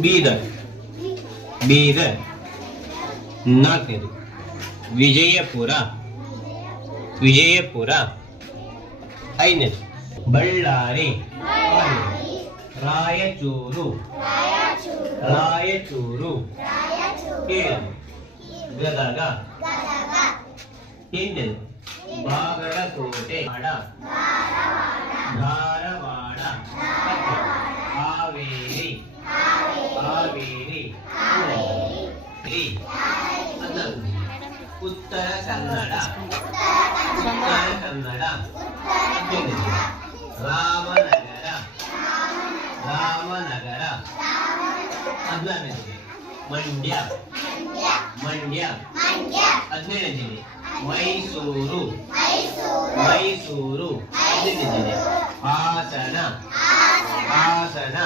ಬೀದರ್. ಬೀದರ್. ನಾಲ್ಕನೇದು. ವಿಜಯಪುರ. ವಿಜಯಪುರ. ಐದನೇದು. ಬಳ್ಳಾರಿ. ರಾಯಚೂರು. ರಾಯಚೂರು. ಏಳು ಗದಗ. ಎಂಟನೇದು. ಬಾಗಲಕೋಟೆ. ರಿ. ಹನ್ನೊಂದು. ಉತ್ತರ ಕನ್ನಡ ಉತ್ತರ ಕನ್ನಡ ಹದಿನೈದು. ರಾಮನಗರ ರಾಮನಗರ ಹದಿನಾರನೇದು ಮಂಡ್ಯ ಮಂಡ್ಯ ಹದಿನೇಳನೇದು ಮೈಸೂರು ಮೈಸೂರು ಹದಿನೆಂಟನೇ ಹಾಸನ ಹಾಸನ